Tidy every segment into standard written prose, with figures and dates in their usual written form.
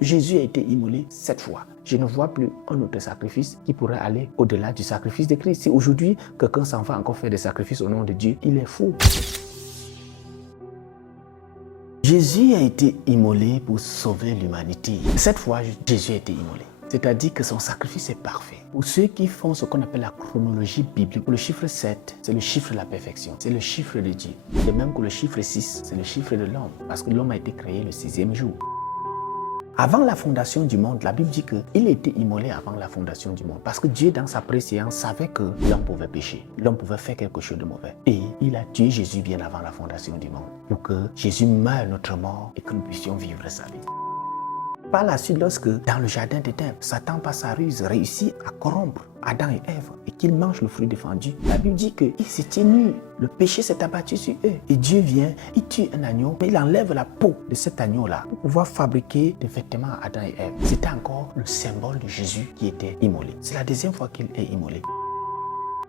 Jésus a été immolé 7 fois. Je ne vois plus un autre sacrifice qui pourrait aller au-delà du sacrifice de Christ. Si aujourd'hui, quelqu'un s'en va encore faire des sacrifices au nom de Dieu, il est fou. Jésus a été immolé pour sauver l'humanité. 7 fois, Jésus a été immolé. C'est-à-dire que son sacrifice est parfait. Pour ceux qui font ce qu'on appelle la chronologie biblique, le chiffre 7, c'est le chiffre de la perfection. C'est le chiffre de Dieu. De même que le chiffre 6, c'est le chiffre de l'homme. Parce que l'homme a été créé le 6e jour. Avant la fondation du monde, la Bible dit qu'il a été immolé avant la fondation du monde. Parce que Dieu, dans sa préscience, savait que l'homme pouvait pécher. L'homme pouvait faire quelque chose de mauvais. Et il a tué Jésus bien avant la fondation du monde. Pour que Jésus meure notre mort et que nous puissions vivre sa vie. Par la suite, lorsque dans le jardin d'Éden, Satan par sa ruse réussit à corrompre Adam et Ève et qu'ils mangent le fruit défendu, la Bible dit qu'ils s'étaient nus. Le péché s'est abattu sur eux. Et Dieu vient, il tue un agneau, mais il enlève la peau de cet agneau-là pour pouvoir fabriquer des vêtements à Adam et Ève. C'était encore le symbole de Jésus qui était immolé. C'est la deuxième fois qu'il est immolé.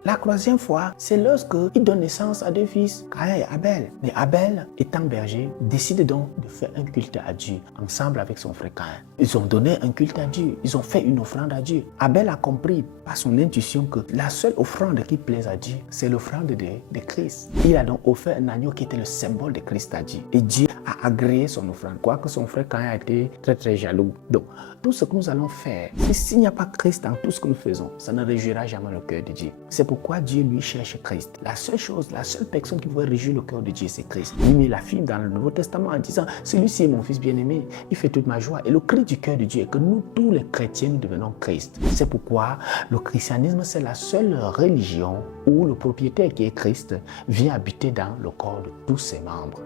La troisième fois, c'est lorsque il donne naissance à 2 fils, Caïn et Abel. Mais Abel, étant berger, décide donc de faire un culte à Dieu, ensemble avec son frère Caïn. Ils ont donné un culte à Dieu, ils ont fait une offrande à Dieu. Abel a compris par son intuition que la seule offrande qui plaise à Dieu, c'est l'offrande de Christ. Il a donc offert un agneau qui était le symbole de Christ à Dieu. Et Dieu a agréé son offrande, quoique son frère Caïn a été très jaloux. Donc, tout ce que nous allons faire, s'il n'y a pas Christ dans tout ce que nous faisons, ça ne réjouira jamais le cœur de Dieu. C'est pourquoi Dieu lui cherche Christ. La seule chose, la seule personne qui pourrait réjouir le cœur de Dieu, c'est Christ. Il l'affirme dans le Nouveau Testament en disant, celui-ci est mon fils bien-aimé, il fait toute ma joie. Et le cri du cœur de Dieu est que nous, tous les chrétiens, nous devenons Christ. C'est pourquoi le christianisme, c'est la seule religion où le propriétaire qui est Christ vient habiter dans le corps de tous ses membres.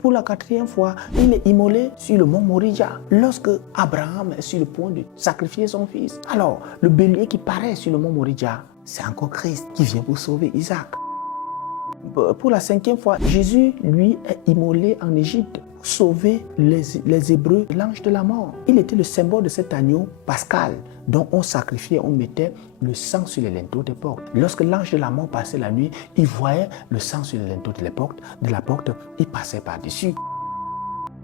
Pour la 4e fois, il est immolé sur le mont Moria lorsque Abraham est sur le point de sacrifier son fils. Alors, le bélier qui paraît sur le mont Moria, c'est encore Christ qui vient pour sauver Isaac. Pour la 5e fois, Jésus, lui, est immolé en Égypte pour sauver les Hébreux de l'ange de la mort. Il était le symbole de cet agneau pascal dont on sacrifiait, on mettait le sang sur les linteaux des portes. Lorsque l'ange de la mort passait la nuit, il voyait le sang sur les linteaux de la porte, il passait par-dessus.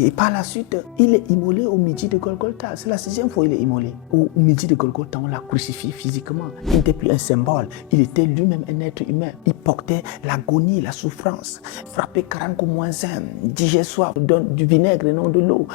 Et par la suite, il est immolé au midi de Golgotha. C'est la 6e fois qu'il est immolé. Au midi de Golgotha, on l'a crucifié physiquement. Il n'était plus un symbole. Il était lui-même un être humain. Il portait l'agonie, la souffrance. Frappé 40 coups moins 1, digère soif, donne du vinaigre et non de l'eau.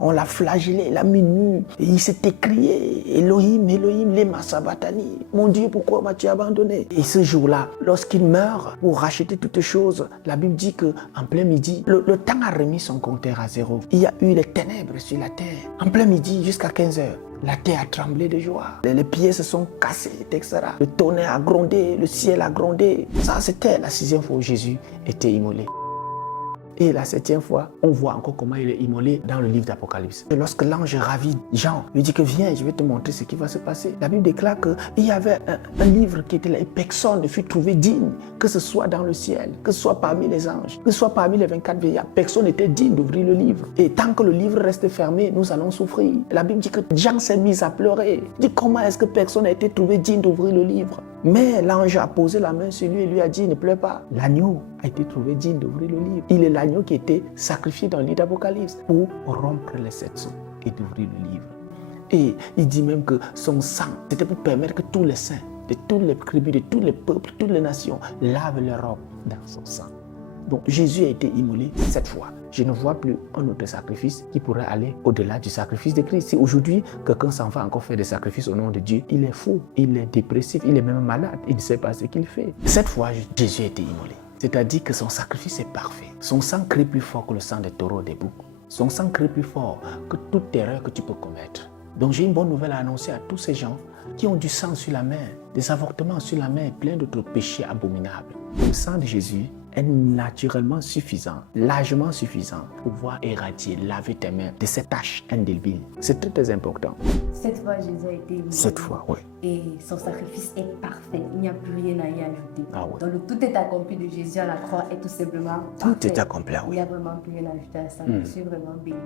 On l'a flagellé, l'a mis nu. Et il s'est écrié, Elohim, Elohim, lema sabachthani. Mon Dieu, pourquoi m'as-tu abandonné? Et ce jour-là, lorsqu'il meurt pour racheter toutes choses, la Bible dit qu'en plein midi, le temps a remis son compteur à 0. Il y a eu les ténèbres sur la terre. En plein midi jusqu'à 15 h, la terre a tremblé de joie. Les pieds se sont cassés, etc. Le tonnerre a grondé, le ciel a grondé. Ça, c'était la 6e fois où Jésus était immolé. Et la 7e fois, on voit encore comment il est immolé dans le livre d'Apocalypse. Lorsque l'ange ravit Jean, lui dit que viens, je vais te montrer ce qui va se passer. La Bible déclare qu'il y avait un livre qui était là et personne ne fut trouvé digne, que ce soit dans le ciel, que ce soit parmi les anges, que ce soit parmi les 24 vieillards. Personne n'était digne d'ouvrir le livre. Et tant que le livre reste fermé, nous allons souffrir. La Bible dit que Jean s'est mis à pleurer. Il dit comment est-ce que personne n'a été trouvé digne d'ouvrir le livre? Mais l'ange a posé la main sur lui et lui a dit, ne pleure pas. L'agneau a été trouvé digne d'ouvrir le livre. Il est l'agneau qui a été sacrifié dans le livre d'Apocalypse pour rompre les 7 sceaux et d'ouvrir le livre. Et il dit même que son sang, c'était pour permettre que tous les saints, de toutes les tribus, de tous les peuples, toutes les nations, lavent leurs robes dans son sang. Donc Jésus a été immolé 7 fois. Je ne vois plus un autre sacrifice qui pourrait aller au-delà du sacrifice de Christ. Si aujourd'hui, quelqu'un s'en va encore faire des sacrifices au nom de Dieu, il est fou, il est dépressif, il est même malade, il ne sait pas ce qu'il fait. 7 fois, Jésus a été immolé. C'est-à-dire que son sacrifice est parfait. Son sang crie plus fort que le sang des taureaux des boucs. Son sang crie plus fort que toute erreur que tu peux commettre. Donc j'ai une bonne nouvelle à annoncer à tous ces gens qui ont du sang sur la main, des avortements sur la main, plein d'autres péchés abominables. Le sang de Jésus est naturellement suffisant, largement suffisant pour pouvoir éradier, laver tes mains de ces taches indélébiles. C'est très très important. 7 fois Jésus a été immolé. 7 fois, oui. Et son sacrifice est parfait. Il n'y a plus rien à y ajouter. Ah oui. Donc le tout est accompli de Jésus à la croix est tout simplement parfait. Tout est accompli, oui. Il n'y a vraiment plus rien à ajouter à ça. Je suis vraiment béni.